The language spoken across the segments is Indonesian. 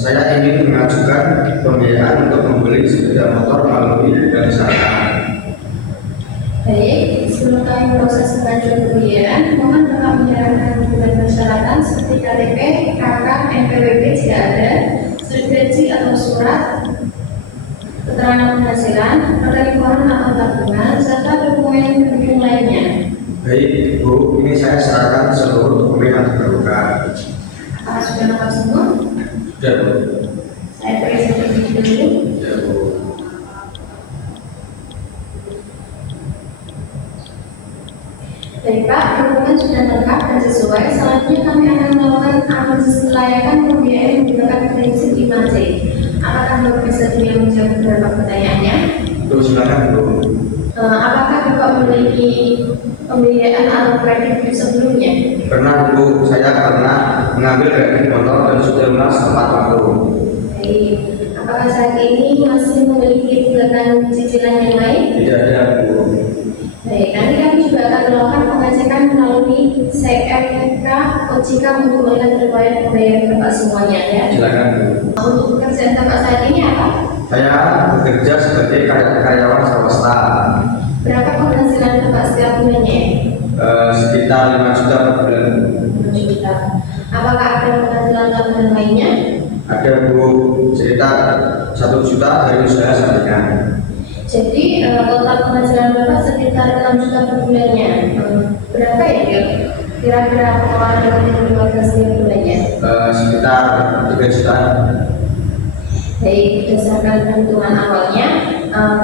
Saya ingin mengajukan pembiayaan untuk membeli sepeda motor melalui bank syariah. Baik, sebelum kami proses pengajuan pembiayaan, mohon Bapak menyerahkan dokumen persyaratan seperti KTP, KK, NPWP jika ada, surat gaji atau surat keterangan penghasilan, perlindungan atau tabungan, serta dokumen pendukung lainnya. Baik, Bu, ini saya serahkan seluruh dokumen yang diperlukan. Apakah sudah lengkap semua? Sudah, Bu. Saya beri seperti itu dulu. Ya, Bu. Baik Pak, dokumen sudah lengkap dan sesuai. Selanjutnya kami akan melakukan analisis kelayakan pembiayaan menggunakan prinsip 5C. Apakah Bapak bisa menjawab beberapa pertanyaannya? Bu, silakan, Bu. Apakah Bapak memiliki pembiayaan atau kredit sebelumnya? Pernah, Bu, saya pernah mengambil kredit motor dan sudah lunas tepat waktu. Baik. Apakah saat ini masih memiliki tunggakan cicilan yang lain? Tidak ada, Bu. Baik, nanti kami juga akan melakukan pengecekan melalui CMK OJK untuk melihat riwayat pembayaran Bapak semuanya ya. Silakan, Bu. Untuk pekerjaan Bapak saat ini apa? Saya bekerja sebagai karyawan swasta. Berapa penghasilan Bapak setiap bulannya? Sekitar 5 juta per bulan. 5 juta. Apakah ada penghasilan tambahan lainnya? Ada, Bu, sekitar 1 juta dari usaha sampingan. Jadi total penghasilan Bapak sekitar 6 juta per bulannya. Berapa ya kira-kira pengeluaran dari keluarga setiap bulannya? Sekitar 3 juta. Baik, berdasarkan perhitungan awalnya,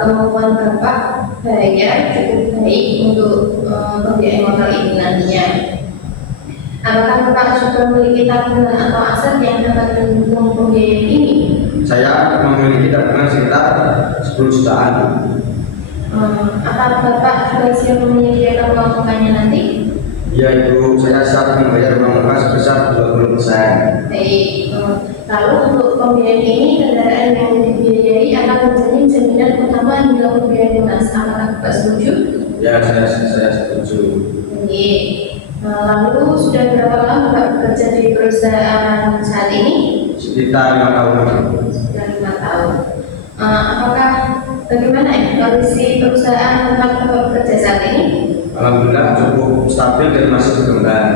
kemampuan Bapak bayar cukup baik untuk pembiayaan motor ini nantinya. Apakah Bapak sudah memiliki tabungan atau aset yang dapat mendukung pembiayaan ini? Saya memiliki tabungan sekitar 10 jutaan. Apakah Bapak sudah siap menyediakan uang mukanya nanti? Ya, Ibu, saya siap membayar uang muka sebesar 20%. Baik, lalu untuk pembiayaan ini kendaraan yang dibiayai akan menjadi jaminan utama hingga pembiayaan lunas. Apakah Bapak setuju? Ya, saya setuju. Baik. Lalu sudah berapa lama Bapak bekerja di perusahaan saat ini? Sekitar 5 tahun. Sudah 5 tahun. Apakah bagaimana ya kondisi perusahaan tempat Bapak bekerja saat ini? Alhamdulillah cukup stabil dan masih berkembang.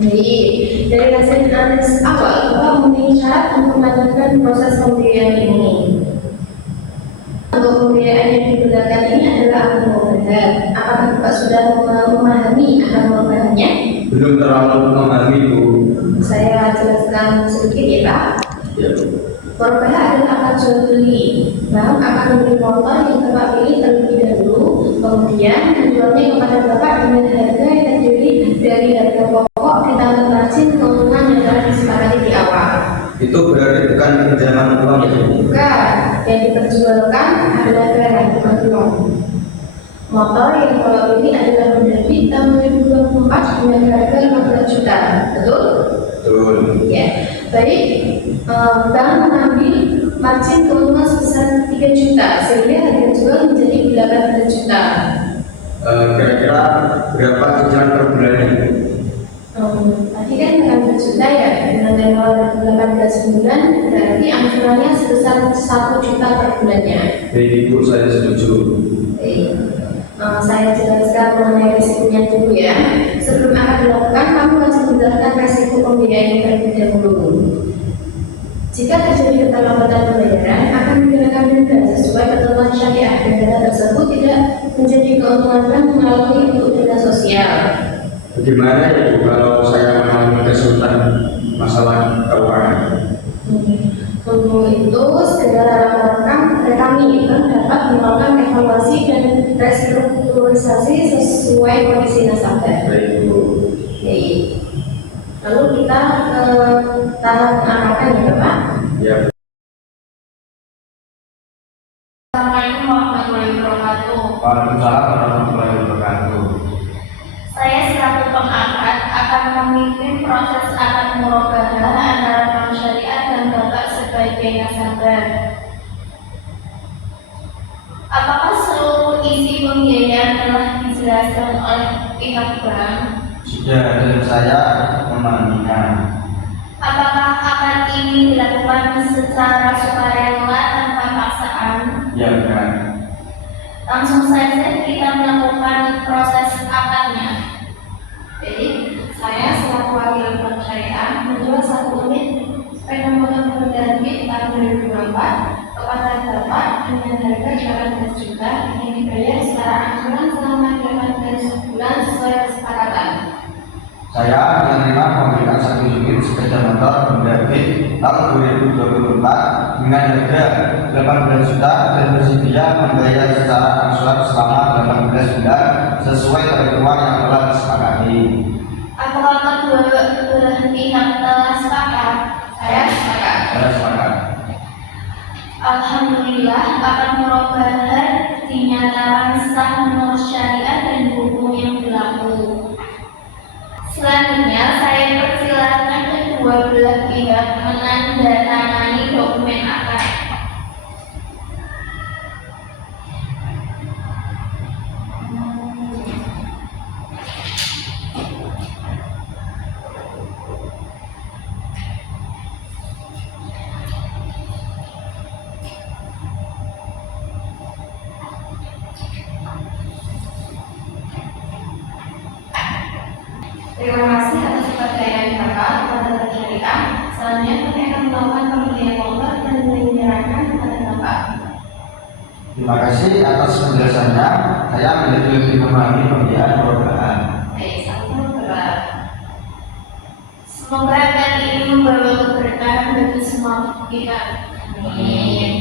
Baik, dari hasil analisis awal, Bapak memenuhi syarat untuk melanjutkan proses pembiayaan ini. Untuk pembiayaan yang digunakan ini adalah akumulatif. Apakah Bapak sudah memahami akumulatifnya? Belum terlalu memahami, Bu. Saya jelaskan sedikit ya Pak. Ya, Bu. Perubahan adalah akan jual beli. Bank akan membeli motor yang Bapak pilih terlebih dahulu, kemudian menjualnya kepada Bapak dengan harga yang terdiri dari harga pokok ditambah margin keuntungan yang telah disepakati di awal. Itu berarti bukan pinjaman uang, ya, Bu? Bukan, yang diperjualkan adalah barang, bukan uang. Motor yang Bapak pilih adalah Honda Beat tahun 2024 dengan harga 15 juta, betul? Betul. Ya, baik. Bank mengambil margin keuntungan sebesar 3 juta sehingga harga jual menjadi 18 juta. Kira-kira berapa cicilan per bulannya? Tadi kan 18 juta ya, dengan tempo 18 bulan berarti angsurannya sebesar 1 juta per bulannya. Baik, Ibu, saya setuju. Baik. Saya jelaskan mengenai risikonya dulu ya. Sebelum akan dilakukan, kamu wajib menjelaskan risiko pembiayaan terlebih dahulu. Jika terjadi keterlambatan pembayaran, akan dikenakan denda sesuai ketentuan syariah dan denda tersebut tidak menjadi keuntungan bank melalui untuk denda sosial. Bagaimana ya, Bu, kalau saya mengalami kesulitan masalah keuangan? Untuk itu, segera laporkan kepada kami. Bank dapat melakukan evaluasi dan restrukturisasi sesuai kondisi nasabah. Baik, Bu. Baik. Lalu kita ke tahap pengangkatan ya Bapak. Ya. Assalamualaikum warahmatullahi wabarakatuh. Waalaikumsalam warahmatullahi wabarakatuh. Saya selaku pengangkat akan memimpin proses akad murabahah antara bank syariah dan Bapak sebagai nasabah. Apakah seluruh isi pembiayaan telah dijelaskan oleh pihak bank? Sudah, dan saya memahaminya. Apakah akan akad ini dilakukan secara sukarela tanpa paksaan? Ya, bukan. Langsung saja kita melakukan proses akadnya. Jadi, saya selaku wakil bank syariah menjual 1 unit sepeda motor Honda Beat tahun 2024 kepada Bapak dengan harga 18 juta yang dibayar secara angsuran selama 18 bulan sesuai kesepakatan. Saya menerima pembelian 1 unit sepeda motor Honda Beat tahun 2024 dengan harga 18 juta dan bersedia membayar secara angsuran selama 18 bulan sesuai ketentuan yang telah disepakati. Apakah kedua belah pihak telah sepakat? Saya sepakat. Saya sepakat. Alhamdulillah akan perubahan dinyatakan sah menurut syariat dan hukum yang berlaku. Selanjutnya saya persilahkan kedua belah pihak menandatangani dokumen akad. Terima kasih atas kepercayaan Bapak kepada Bank Syariah. Selanjutnya kami akan melakukan pembelian motor dan menyerahkan kepada Bapak. Terima kasih atas penjelasannya. Saya menjadi lebih memahami pembiayaan perubahan. Baik, sama Bapak. Semoga akan ini membawa keberkahan bagi semua pihak. Amin.